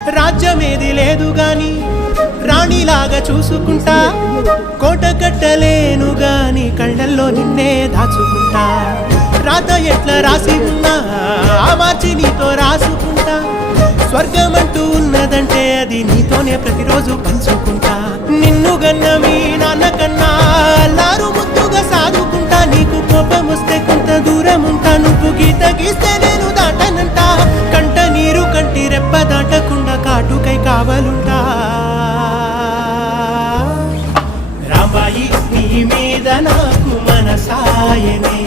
రాజ్యమేది లేదు గాని రాణిలాగా చూసుకుంటా, కోట కట్టలేను గాని కళ్ళల్లో నిన్నే దాచుకుంటా. రాత ఎట్లా రాసి ఉన్నా ఆ మార్చి నీతో రాసుకుంటా. స్వర్గమంటూ ఉన్నదంటే అది నీతోనే ప్రతిరోజు పంచుకుంటా. నిన్ను గన్న మీ నాన్న కన్నా అల్లారు ముద్దుగా సాదుకుంటా. నీకు కోపం వస్తే కొంత దూరం ఉంటా, నువ్వు గీత గీస్తే నేను దాటనంటా. కంట నీరు కంటి రెప్ప దాటకుండా కాటుకై కావలుంటా. రాంబాయి నీ మీద నాకు మనసాయనే,